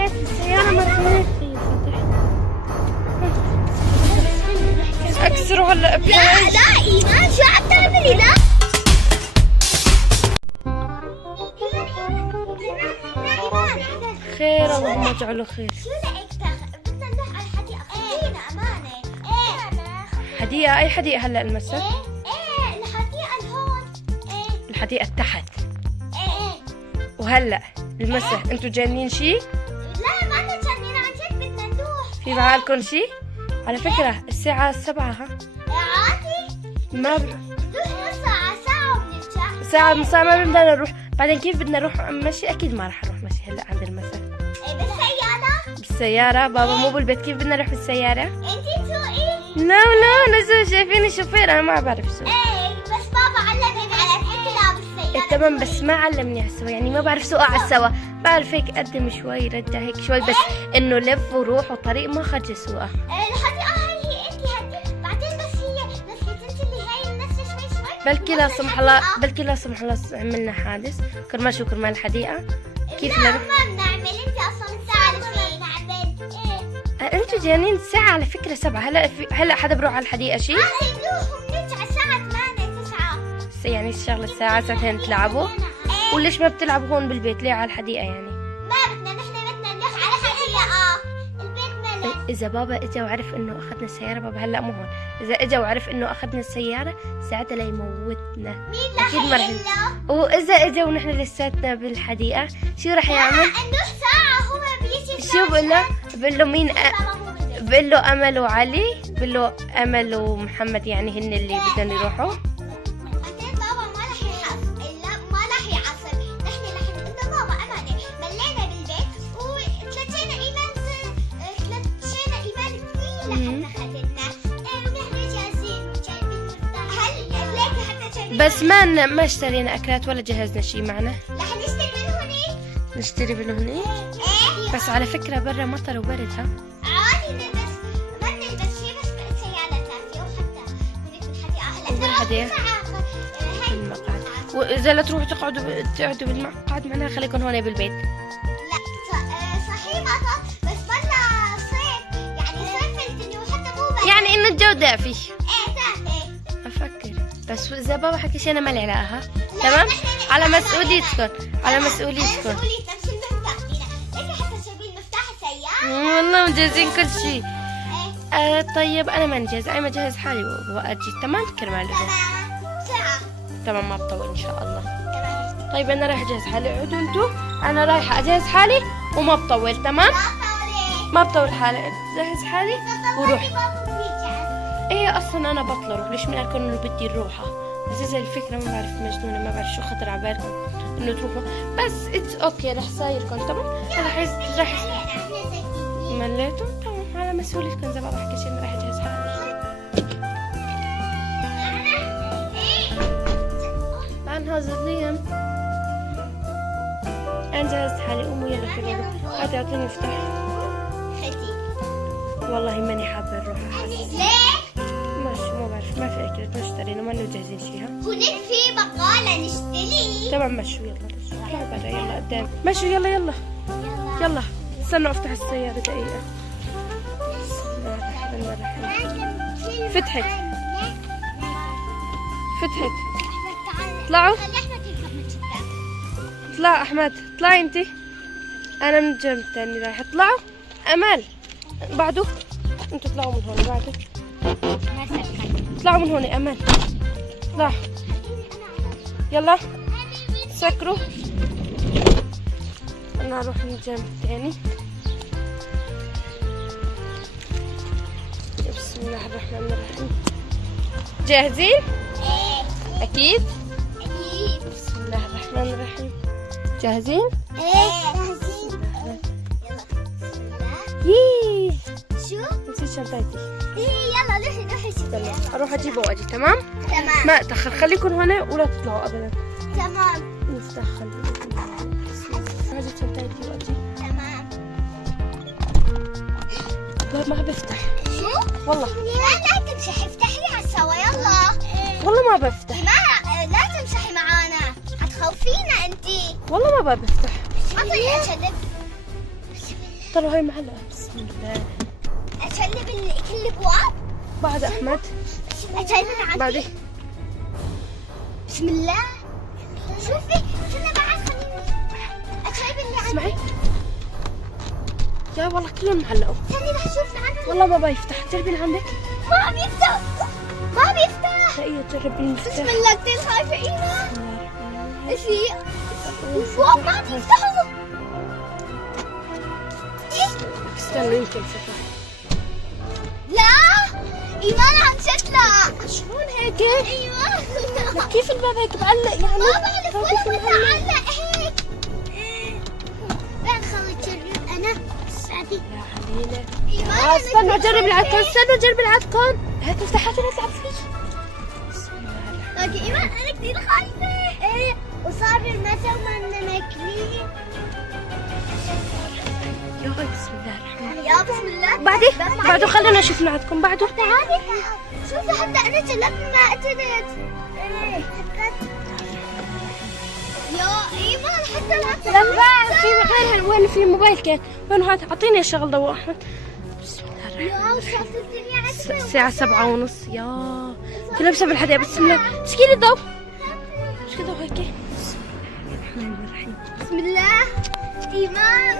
ليش السيارة ما رحمت لي اكسره هلا. لا ايمان شو عم تعملي؟ لا خير اللهم اجعله خير. شو لك بدنا نروح على الحديقة. خلينا أمانة. حديقة؟ أي حديقة هلا المسا؟ ايه الحديقة الهون. الحديقة تحت. ايه وهلا المسا انتوا جايين شي؟ لا ما تجنن عن جد بدنا نروح. في بعالكم شي؟ على فكرة الساعة 7 ها؟ عادي ما نروح نص ساعة وبنرجع. ساعة من ساعة ما بدنا نروح. بعدين كيف بدنا نروح مشي؟ أكيد ما رح نروح مشي هلا عند المسا. بالسيارة. بالسيارة؟ بابا مو بالبيت، كيف بدنا نروح بالسيارة؟ انتي تسوقي؟ لا أنا شايفيني شوفير، أنا ما بعرف سوق. ايه بس بابا علمني على فكرة بالسيارة. تمام بس ما علمني على السوا، يعني ما بعرف سوق على السوا، بعرف هيك قدم شوي رجع هيك شوي، بس إنه لف وروح وطريق ما خرج سوقها. الحديقة هي انتي هدي بعدين بس هي نسيت اللي هي النسة شوي. بلكي لا سمح الله، بلكي لا سمح الله عملنا حادث كرمال شو كرمال الحديقة. كيف لا نروح؟ ما بنعمل. انتي اصلا الساعة نعمل. ايه انتوا جايين الساعة على فكرة 7. هلا حدا بروح على الحديقة شي؟ عادي نروح وبنرجع الساعة 8 9. يعني الشغلة الساعة ساعتين تلعبوا؟ ايه وليش ما بتلعبوا هون بالبيت؟ ليه على الحديقة يعني؟ ما بدنا بدنا نروح على حديقة. البيت ملك. إذا بابا إجا وعرف إنه أخذنا السيارة، بابا هلا مو هون، إذا إجا وعرف إنه أخذنا السيارة ساعتها ليموتنا. مين أكيد ما رح رح. يقله؟ وإذا إجا ونحن لساتنا بالحديقة شو رح يعمل؟ نروح ساعة هو بيجي. شو بقول له مين بابا مو بده. بقول له أمل وعلي، بقول له أمل ومحمد يعني هن اللي بدهم يروحوا. بعدين بابا ما رح يعصب. لا ما رح يعصب. نحن رح نقول بابا أمانة بلينا بالبيت وتلاتينا إيمان كثير لحتى أخذتنا. ونحن جاهزين وجايبين مفتاح. هل ليك حتى جايبين؟ بس ما اشترينا أكلات ولا جهزنا شي معنا. رح نشتري من هونيك. نشتري من هنيك. ايه بس على فكرة برا مطر وبرد ها. عادي نلبس. ما نلبس شي بس بالسيارة تافهة وحتى هنيك بالحديقة. هلا بالحديقة؟ بالمقعد. وإذا لا تروحوا تقعدوا بالمقعد معنا خليكم هون بالبيت. لا صحيح بس برا صيف. يعني صيف الدنيا وحتى مو برد. يعني إنه الجو دافي. ايه تافه. أفكر بس إذا بابا حكي شي أنا ما لي علاقة ها. لا، تمام؟ نحن على أنا مسؤوليتكم، على مسؤوليتكم. مسؤوليتك. شو المفتاح فينا؟ ليك حتى جايبين مفتاح السيارة. والله مجهزين كل شيء. ايه طيب أنا ما نجهز، أنا مجهز حالي وأجي. تمام كرمال تمام ساعة. تمام ما بطول إن شاء الله. تمام طيب أنا رايحة أجهز حالي، اقعدوا أنتوا، أنا رايحة أجهز حالي وما بطول. تمام؟ ما بطول حالي، أجهز حالي وروح. إيه أصلا أنا بطل أروح، ليش من قالكم إنه بدي نروحها؟ بس إذا الفكرة ما بعرف مجنونة، ما بعرف شو خطر على بالكم إنه تروحوا، بس إتس أوكي رح صايركم. تمام؟ رح مليتوا؟ تمام على مسؤوليتكم. إذا بابا حكي شي أنا رايحة أجهز حالي. الآن هذا ليام أنا جهزت حالي. قوموا يلا كلوا. هاتي أعطيني مفتاح. والله ماني حابة نروح أحس. ليه؟ ماشي ما بعرف، ما في أكلات ما اشترينا، ما مجهزين شيء ها. هناك في بقالة نشتري. تمام مشوا يلا اطلعوا برا يلا قدام. مشوا يلا يلا يلا. استنوا افتح السيارة دقيقة. بسم الله الرحمن الرحيم. فتحت. اطلعوا. اطلعوا أحمد، اطلعي انتي. أنا من الجنب الثاني رايحة. اطلعوا. أمل بعده. انتوا اطلعوا من هون بعده. اطلعوا من هون أمل. اطلعوا يلا سكروا. أنا أروح من الجنب الثاني. بسم الله الرحمن الرحيم. جاهزين؟ أكيد؟ أكيد. بسم الله الرحمن الرحيم. جاهزين؟ إيه جاهزين. ييه شو؟ نسيت شنطتي. إيه يلا روحي شوفي. أروح أجيبه وأجي. تمام؟ تمام. ما أتأخر، خليكم هنا ولا تطلعوا أبدا. تمام. نفتح هذه شنطتي وأجي. تمام. ما بفتح شو؟ والله. لا تمسحي افتحيها سوا يلا. والله ما بفتح. لا تمسحي معانا حتخوفينا انتي. والله ما بفتح. اعطيني اجرب. ترى هاي معلقة. بسم الله. أشلب كل الابواب. بعد احمد. أشلب من عندي. بعدين. بسم الله. شوفي كنا بعد خليني أشلب اللي عندي. اسمعي. يا والله كلهم معلقوا. استني رح اشوف لعندي. والله ما بيفتح. جربي اللي عندك. ما عم يفتح. ما عم يفتح. هي جربي المفتاح. بسم الله كثير خايفة إيمان. في فوق ما بيفتحوا. استنى يمكن فتح. لا إيمان عم تطلع. شلون هيك؟ إيمان كيف الباب هيك بعلق يعني؟ ما بعرف ولا بتعلق هيك. بعد خلص أجرب أنا. سعدي يا حليلة. إيمان استنوا اجرب العدكان. استنوا اجرب العدكان. هات افتحها نطلع فيه. بسم الله الرحمن. لكن إيمان أنا كثير خايفة. إيه وصار المسا وما ماكلين. يا بسم الله الرحمن. يا بسم الله. بعده خلينا نشوف العدكان بعده. تعالي شوفي حتى أنا جلبت ما قتلت. إيه يا إيمان حتى لا لا في غير وين في موبايل كان وين هذا اعطيني الشغل ضوء احمد. بسم الله الرحمن يا صارت الدنيا عسل. الساعة 7:30 يا كلها بسبب الحديقة. بسم الله مسكين الضوء. ايش كذا هيك. بسم الله الرحمن الرحيم. بسم الله. إيمان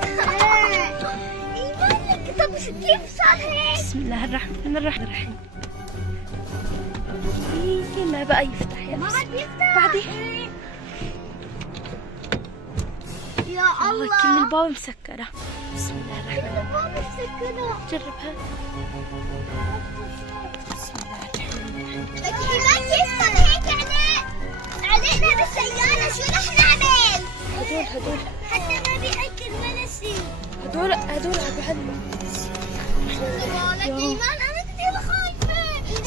إيمان لك طب كيف صار هيك؟ بسم الله الرحمن الرحيم. ما بقى يفتح يا ما بس. عاد يفتح. بعدين يا الله كل الباب مسكرة. بسم الله الرحمن ما مسكرة. جربها. بسم الله الرحمن الرحيم. لك إيمان كيف صار هيك علينا بالسيارة شو رح نعمل؟ هدول حتى ما بيأكل ولا شيء. هدول على بعد. لك إيمان أنا كثير خايفة.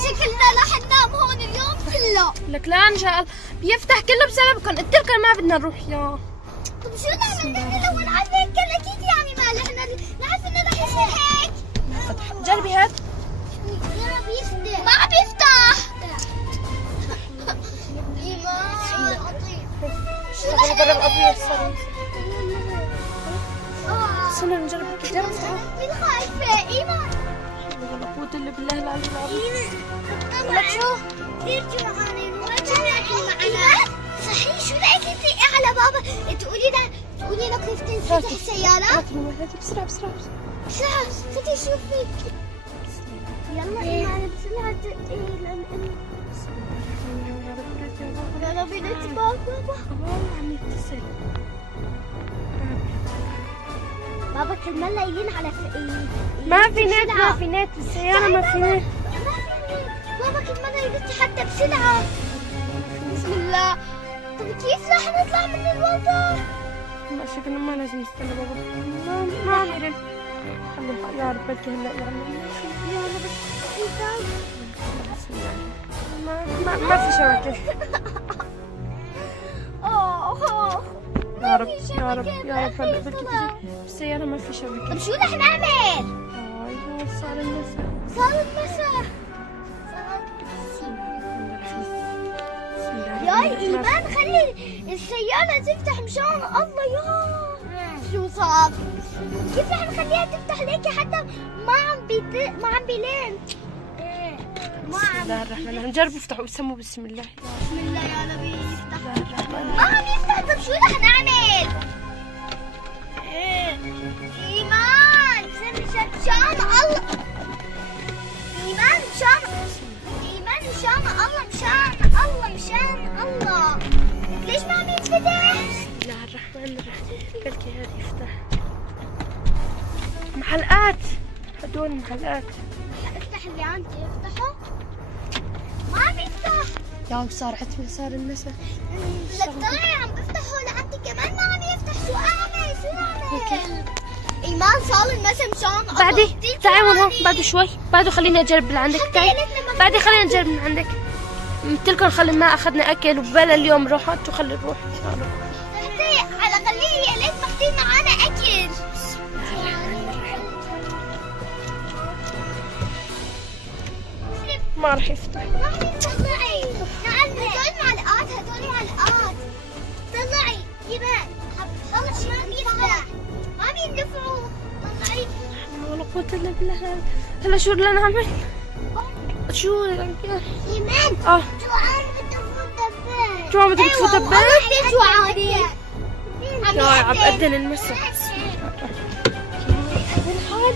شكلنا رح ننام هون اليوم كله. لك لا ان شاء الله بيفتح كله بسببكم. قلت لكم ما بدنا نروح يا. طب شو نعمل نحن لو نعرف هيك اكيد يعني ما نحن نعرف انه رح يصير هيك. فتح. جربي هات. يا بيفتح. ما عم يفتح. ايمان شو اشتغل برا الابيض صار. استنى نجرب كذا. جرب كثير خايفة ايمان. والله قوة الا بالله العلي العظيم. لك شو كثير جوعانين وما اكل معنا. صحيح شو الاكلتي على بابا تقولي له كيف تنفتح السيارة؟ هاتي بسرعة بسرعة فتي شوفي. يلا ايمان بسرعة يا ربي نتباك بابا. عم يتصل. بابا كل مرة يجين على ما في نت بالسيارة ما في نت. بابا كل مرة يجي حتى بسرعة. بسم الله. طب كيف رح نطلع من الوضع؟ لا شكلنا ما لازم نستنى بابا. ما عم يرن. خلي يا رب بلكي هلا يعمل. يا رب بسم الله. ما في شبكة. يا رب هلا بلكي تجي بالسيارة ما في شبكة. طب شو رح نعمل؟ هاي صار المساء. يا إيمان خلي السيارة تفتح مشان الله. يا شو صار؟ كيف رح نخليها تفتح ليكي حتى ما عم بيلين. بسم الله الرحمن الرحيم. جربوا افتحوا بسموا بسم الله. بسم الله يا ربي يفتح. بسم الله الرحمن ما عم يفتح. طب شو رح نعمل؟ إيمان مشان الله. إيمان مشان الله مشان الله. ليش ما عم ينفتح؟ بسم الله الرحمن الرحيم. بلكي هذا يفتح. محلقات. هدول محلقات. افتح اللي عندي افتحه. ما عم يفتح. يا صار عتمة صار المساء. لك طلعي عم بفتحه لعندي كمان ما عم يفتح. شو اعمل؟ إيمان صار المسا مشان بعدي تعي من هون بعد شوي. بعده خليني اجرب من عندك. تعي بعدي خلينا نجرب من عندك. قلت لكم خلي ما اخذنا اكل وبلا اليوم روحات وخلي نروح ان شاء الله. على خليه ليش ماخذين معانا اكل. ما راح يفتح. ما راح يفتح معي. هدول معلقات. طلعي يبان خلص ما بيفتح. ما بيندفعوا. طلعي الا بالله. هلا شو بدنا نعمل؟ شو إيمان اه جوعان بدي أفوت دبان. جوعان بدك تفوت دبان؟ أنا جوعانة. يا عم أذن المسا. بالحال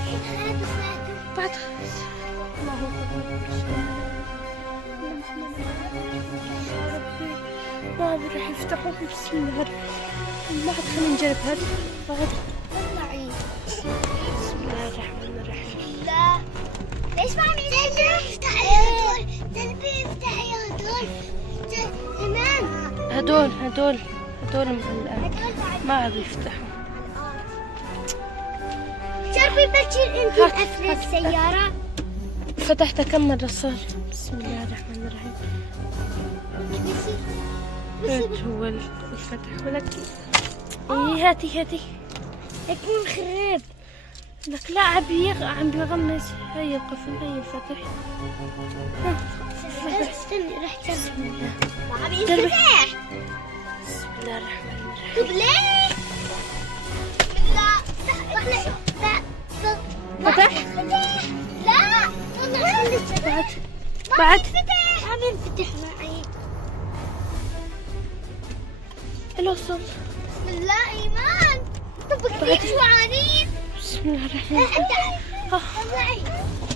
بعد الله ما راح يفتحوا. بسم الله بعد خلينا نجرب هذا بعد. طلعي. بسم الله الرحمن الرحيم. لا ليش ما عم يفتح يا هدول؟ قلبي يفتح يا هدول. إيمان هدول معلقات ما عم يفتحوا. جربي بكير انت هات، تقفلي هات. السيارة. فتحتها كم مرة صار. بسم الله الرحمن الرحيم. هات هو الفتح ولك. ايه هاتي يكون خرب. لك لا عم بيغمز. هي القفل هي الفتح. استني رح بسم الله. ما عم جربي. يفتح. بسم الله الرحمن الرحيم. طب ليه؟ لا فتح؟ لا بعد عم ينفتح معي. الوصل. بسم الله إيمان. طب كثير جوعانين. بسم الله الرحمن الرحيم. انت طلعي.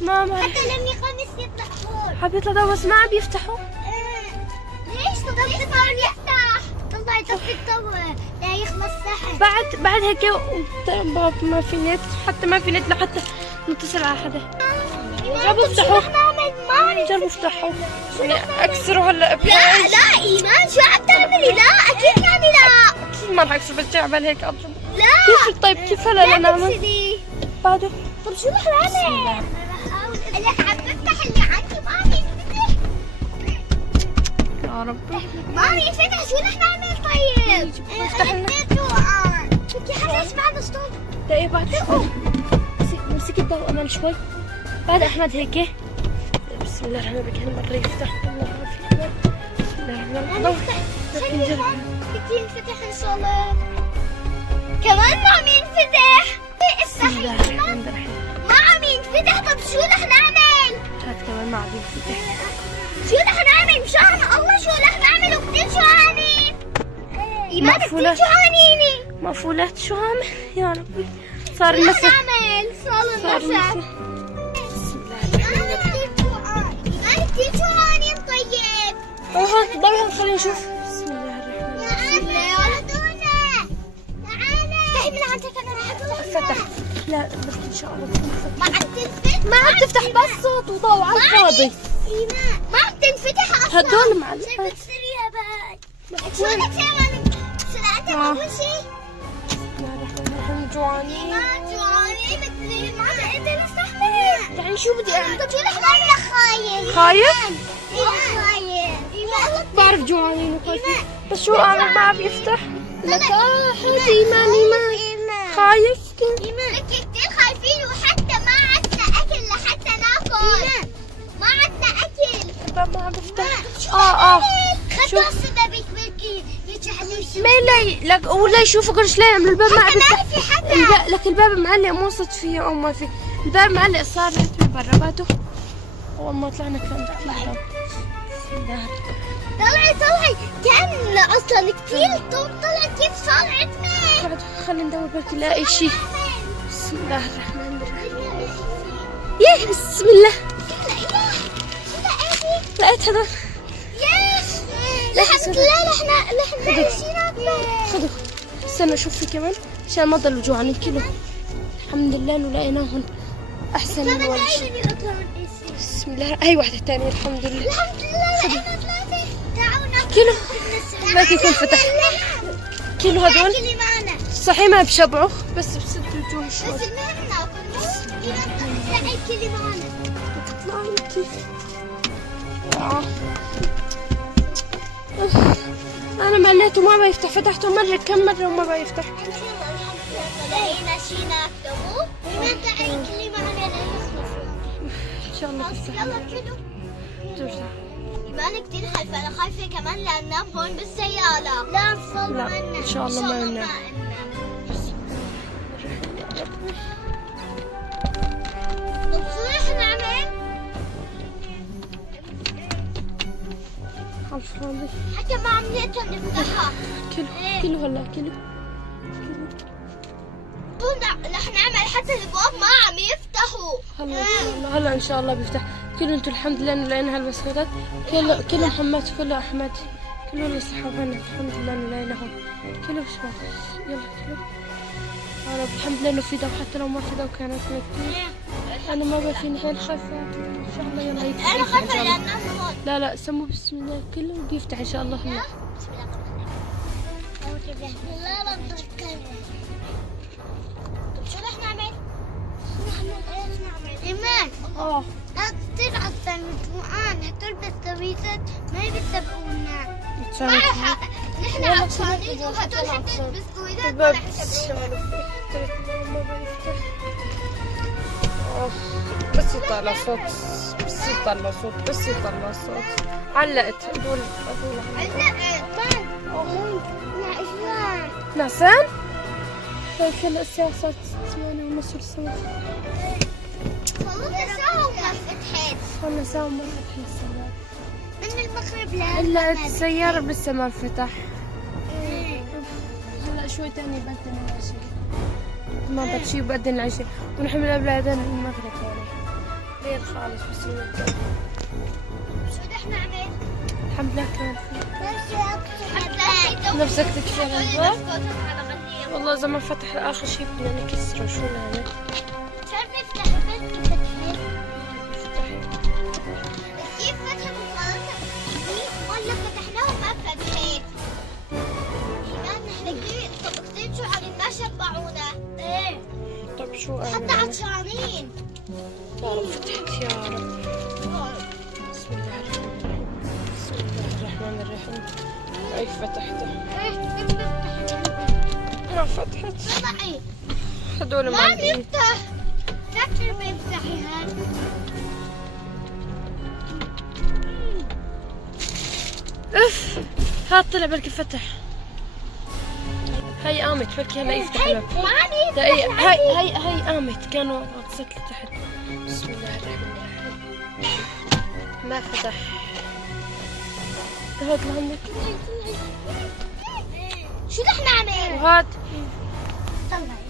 ما حتى لم يخلص يطلع فوق. حاب يطلع ده بس ما عم يفتحوا. ليش طفي ما عم يفتح؟ طلعي طفي الضوء لا يخلص سحر. بعد هيك باب ما في نت. حتى ما في نت لحتى نتصل على حدا. جربوا افتحوا. جربوا افتحوا. اكسروا هلا. لا إيمان شو عم تعملي؟ لا أكيد يعني لا. اكيد ما رح اكسر بس جاي على هيك اضرب. لا كيف طيب كيف هلا نعمل؟ تكسري. بعده طب شو رح نعمل؟ لك عم بفتح اللي عندي ما عم ينفتح. يا ربي. ما عم ينفتح شو رح نعمل طيب؟ افتح لنا. جوعان. بدي حدا يسمعنا صوت. دقيقة بعد شوي. امسكي الضوء أمل شوي. بعد أحمد هيك. بسم الله الرحمن الرحيم. مرة يفتح. الله في أمان. بسم الله الرحمن الرحيم. خلي بدي ينفتح إن شاء الله. كمان ما عم ينفتح. بسم الله الرحمن الرحيم. ما عم ينفتح. طب شو رح نعمل؟ هات كمان ما عم يفتح. شو رح نعمل؟ مشان الله شو رح نعمل وكثير جوعانين. إيمان كثير مقفولات. جوعانيني. مقفولات شو عامل يا ربي. صار شو رح المسا. نعمل؟ صار المسا. بسم الله الرحمن الرحيم. إيمان كثير جوعان. إيمان كثير جوعانين طيب. هات ضوء خلينا نشوف. بسم الله الرحمن الرحيم. تعالي من عندك انا رح افتح. فتح. لا بس ان شاء الله ما عم تنفتح. ما عم تفتح بس صوت وضوء على الفاضي. إيمان ما عم تنفتح اصلا. هدول معلقات. شو بتصيريها بعد؟ شو بدك تعمل؟ سرعتك اول شيء. بسم الله الرحمن الرحيم. جوعانين. إيمان جوعانين كثير ما قادر نستحمل. يعني شو بدي اعمل؟ طب شو رح نعمل؟ خايف. خايف؟ خايف. إيمان بعرف جوعانين وخايفين بس شو اعمل؟ ما عم يفتح. لك حاجة إيمان خايف. إيمان كثير خايفين وحتى ما عندنا أكل لحتى ناكل. ما عندنا أكل. الباب ما عم يفتح. شو؟ خدوا الصدى بيكبركي يجعلوا شو. ما يلاقي لك ولا يشوفوا قرش لا يعمل الباب ما عم حتى ما يفتح. في حدا. لك الباب معلق مو صدق فيه او ما في. الباب معلق صار برا بعده. اول ما طلعنا كان تحت. طلعي كان اصلا كثير طلعت كيف صار عتمة. بعد خلينا ندور بركي نلاقي شيء. بسم الله الرحمن الرحيم. ياه بسم الله. لقيت هذا. لا احنا خذوا استنى شوف في كمان عشان ما ضلوا جوعانين كله. الحمد لله انه لقيناهم احسن من اول شيء. بسم الله. هاي واحدة ثانية الحمد لله. الحمد لله لقينا ثلاثة. تعالوا ناكل. كيلو باقي يكون فتح. كيلو هدول اللي معنا. صحيح ما بشبعوا بس بسد الجوع شوي. بس المهم ناكل مو الاكل اللي معنا. اطلعي انتي. انا مليته ما بيفتح. فتحته مرة كم مرة وما بيفتح. لقينا شي ناكله مو؟ إيمان تعالي كلي معنا لنخلص. ان شاء الله بفتح. يلا كلوا. ترجع. إيمان كثير خايفة. أنا خايفة كمان لأنام هون بالسيارة. لا نصل لا، منا. إن شاء الله ما ننام. على الفاضي. حتى ما عم نقدر نفتحها. كله هلا كله. رح نعمل حتى الابواب ما عم يفتحوا. هلا ان شاء الله بيفتح. كله انتم الحمد لله انه لقينا هالمسكوتات. كله محمد كله احمد كله لاصحابنا الحمد لله انه لقيناهم. كله شباب يلا كله. يا رب الحمد لله انه في ضوء حتى لو ما في ضوء كانت كثير. انا ما بقى فيني حيل خايفه ان شاء الله. يلا يفتح. انا خايفه لان لا سموا بسم الله كله بيفتح ان شاء الله. هلا بسم الله الرحمن الرحيم. شو رح نعمل؟ ايش نعمل؟ ايمان لا تصير على المجموعان هتلبس قميصات ما بيتبعونا. نحن عطشانين وهدول حتى بسكويتات ما رح يتبعونا. بس يطلع صوت بس يطلع صوت. علقت هدول علقت نعسان. طيب هلا الساعة صارت 8:30 والساعة والله ساعة وما فتحت. والله ساعة وما فتحت السيارة من المغرب إلا السيارة لسه ما انفتح. هلا شوي تاني بدنا العشاء. ما بدي شي بدنا العشاء ونحن من قبل أذان المغرب يعني ليل خالص بس شو رح نعمل؟ الحمد لله كان في نفسك تكفي الباب. والله إذا ما فتح آخر شي بدنا نكسره. شو نعمل؟ صار نفتح البيت فتحت. كيف فتحت ولا فتحناه وما فتحت؟ إيمان نحن كثير جوعانين ما شبعونا. ايه طب شو أعمل؟ حتى عطشانين. يا رب فتحت يا رب. بسم الله الرحمن الرحيم. أي فتحته. ما فتحت. طلعي. هدول ما عم يفتح. فكر بيفتحي هاد. اف هاد طلع بركي فتح. هي قامت بركي هلا يفتح الباب. ما عم يفتح. دقيقة هي قامت كانوا غطست لتحت. بسم الله الرحمن الرحيم. ما فتح. هاد لعندك. شو رح نعمل؟ وهاد طلعي.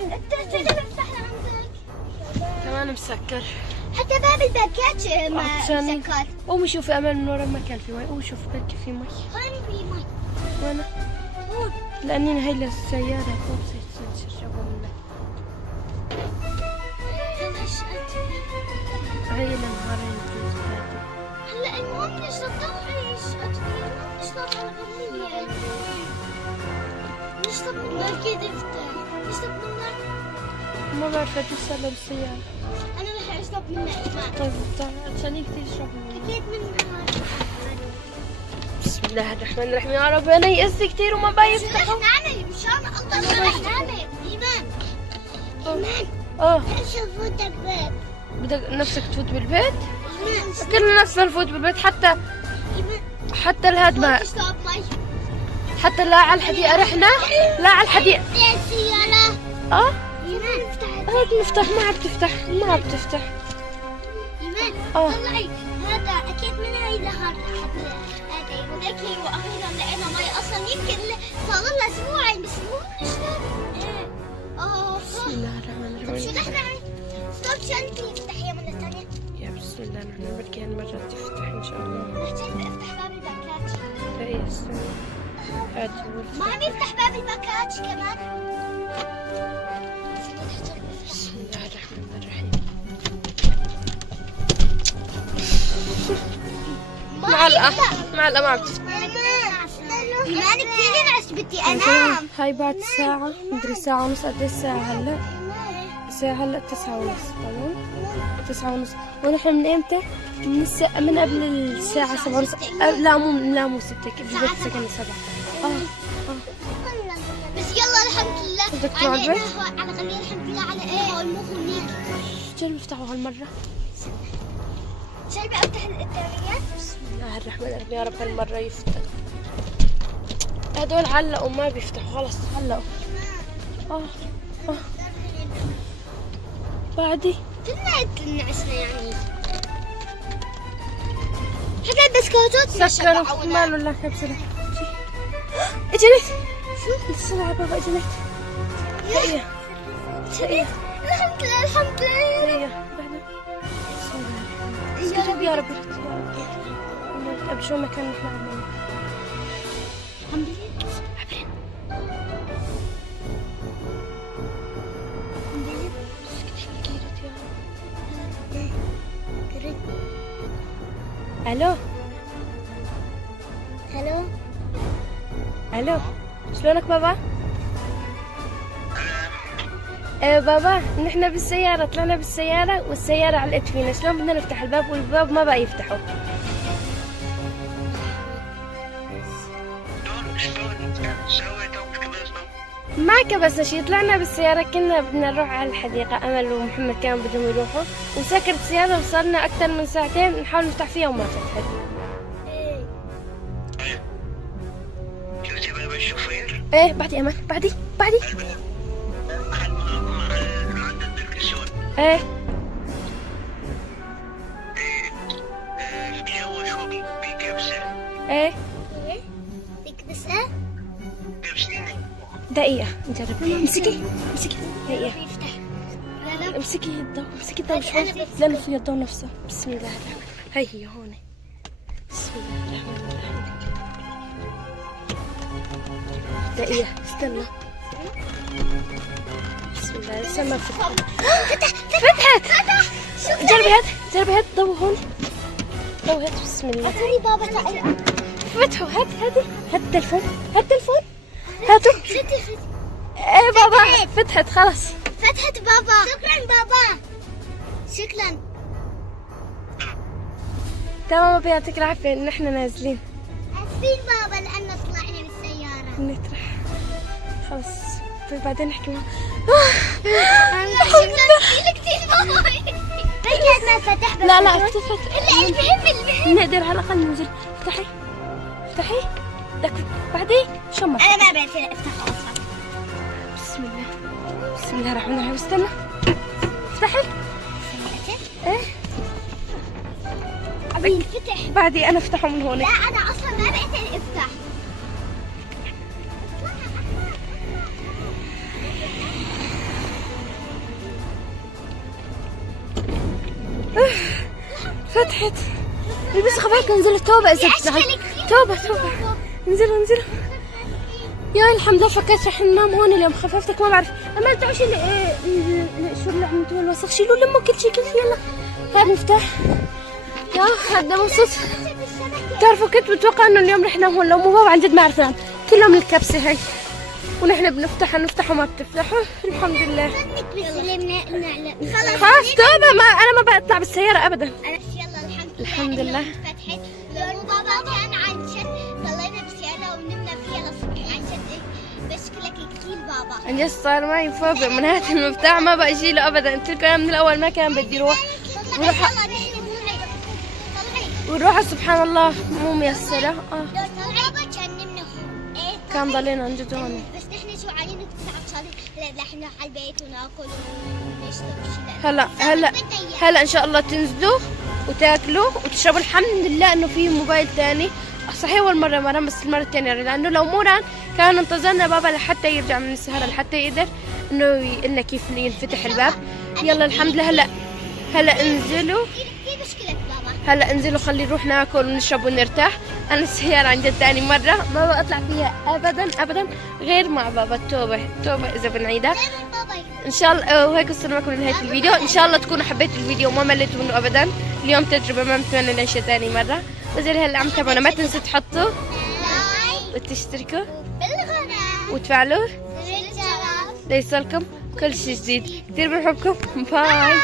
انت شو بفتح لعندك؟ كمان مسكر. حتى باب الباكات ما مسكر. قومي شوفي أمل من ورا ما كان في مي. قومي شوفي بركي في مي. هون في مي. وين؟ هون. لأني هي للسيارة فوق تشربوا منها. هي لنهارين هلا المهم نشرب طبعا نشرب على غنية. نشرب من نار كده نشرب من نار. ما بعرف توصل للسيارة. أنا رح أشرب منها إيمان. طيب عشان كثير تشرب منها. أكيد من نار. بسم الله الرحمن الرحيم. يا رب أنا يأست كثير وما بيفتحوا. شو رح نعمل؟ مشان الله شو رح نعمل؟ إيمان. إيش أفوت البيت؟ بدك نفسك تفوت بالبيت؟ إيمان. كلنا نفسنا نفوت بالبيت حتى الهاد ما تشرب مي. حتى لا على الحديقة رحنا لا على الحديقة. يا سيارة. إيمان افتح. هاد مفتاح ما عم تفتح. إيمان طلعي هذا أكيد من هاي النهار هذا وذاكي وأخيرا لقينا مي أصلا يمكن صار لنا أسبوعين بس مو نشرب. بسم الله الرحمن الرحيم. شو رح نعمل؟ ستوب شنطي افتحيها مرة ثانية. يا بسم الله الرحمن الرحيم. هالمرة تفتح إن شاء الله. رح جرب أفتح باب الباكات. لا استنى. هاد ما عم يفتح باب الباكات كمان. بسم الله الرحمن الرحيم. معلقة ما عم تفتح. إيمان كثير نعس بدي أنام. هاي بعد ساعة مدري ساعة ونص. قد ايش الساعة هلا؟ الساعة هلا 9:30 تمام؟ 9:30 ونحن من امتى؟ من قبل الساعة 7:30. لا مو 6 كيف بدك سكن 7. بس يلا الحمد لله. بدك تروح على البيت؟ على غنية الحمد لله على ايه والمخ هنيك. جرب افتحوا هالمرة. جربي افتح الإنترنت. بسم الله الرحمن الرحيم. يا رب هالمرة يفتح. هدول علقوا ما بيفتحوا خلص علقوا. بعدي كلنا نعسنا يعني. حتى البسكوتات سكروا ماله لا بسرعة. اجلت شو بسرعة بابا اجلت. هي الحمد لله الحمد لله. هي بعدين يا رب طب شو مكان نحن عاملين؟ الحمد لله. الو الو الو شلونك بابا؟ بابا نحن بالسيارة طلعنا بالسيارة والسيارة علقت فينا، شلون بدنا نفتح الباب والباب ما بقى يفتحوا؟ ما كبسنا شي، طلعنا بالسيارة كنا بدنا نروح على الحديقة، أمل ومحمد كانوا بدهم يروحوا وسكرت السيارة وصلنا أكثر من ساعتين نحاول نفتح فيها وما فتحت. شفتي باب الشوفير؟ ايه بعدي أمل بعدي عند الدركسون. ايه جو شو بكبسة. ايه بكبسة كبسيني. دقيقة نجرب. امسكي دقيقة يفتح. لا لا امسكي الضوء شوي لأنه في الضوء نفسه. بسم الله الرحمن الرحيم. هي هون. بسم الله الرحمن الرحيم. دقيقة استنى. بسم الله لسه ما فتحت. جربي هات ضوء هون. بسم الله. اعطوني بابا تعال. فتحوا هات التلفون هاتوا. ايه بابا فتحت خلاص. فتحت بابا. شكرا بابا. شكرا. تمام بابا يعطيك العافية. نحن نازلين اسفين بابا لأن طلعنا بالسيارة. نطرح خلاص بعدين نحكي معه. شكرا كثير بابا. رجعت ما فتح. لا فتحت. المهم نقدر على الأقل ننزل. افتحي لك بعدين شو ما أنا ما بعرف أفتح أصلا. بسم الله الرحمن الرحيم. استنى افتحي. ايه عم ينفتح. بعدي انا افتحه من هون. لا أنا أصلا ما بعرف أفتح. فتحت. البسي خفيف انزلي. توبة إذا توبة انزلوا. يا الحمد لله فكرت رح ننام هون اليوم. خففتك ما بعرف. أمل تعوا شيلي شو اللي عملتوه الوسخ. شيلوا لموا كل شيء يلا. هذا مفتاح. يا هذا مبسوط. تعرفوا كنت متوقع إنه اليوم رح ننام هون لو مو بابا عن جد ما عرف ننام. كلهم الكبسة هاي ونحن بنفتح وما بتفتحوا. الحمد لله. خلاص توبة أنا ما بطلع بالسيارة أبدا. الحمد لله. فتحت. لو بابا كان عن جد ضلينا بالسيارة ونمنا فيها للصبح عن جد بشكلك كثير بابا. عن جد صار معي فوبيا من هذا المفتاح ما بقى اشيله ابدا. قلت لكم انا من الاول ما كان بدي اروح وروحها سبحان الله مو ميسرة. لو طلعي كان نمنا هون. كان ضلينا عن جد هون. بس نحن جوعانين وتعب رح نروح على البيت وناكل ونشرب شيء. هلا ان شاء الله تنزلوا وتاكلوا وتشربوا. الحمد لله انه في موبايل ثاني. صحيح اول مرة مرام بس المرة الثانية لانه لو مو ران كان انتظرنا بابا لحتى يرجع من السهرة لحتى يقدر انه يقلنا كيف ينفتح الباب. يلا الحمد لله. هلا انزلوا. هلا انزلوا خلي نروح ناكل ونشرب ونرتاح. انا السيارة عن جد ثاني مرة ما بطلع فيها ابدا غير مع بابا. توبة اذا بنعيدها ان شاء الله. وهيك وصلنا معكم لنهاية الفيديو. ان شااء الله تكونوا حبيتوا الفيديو وما مليتوا منه ابدا. اليوم تجربة ما بتمنى نعيشها ثاني مرة. وزي هلا عم تابعونا ما تنسوا تحطوا وتشتركوا وتفعلوا ليصلكم كل شيء جديد. كثير بنحبكم. باي.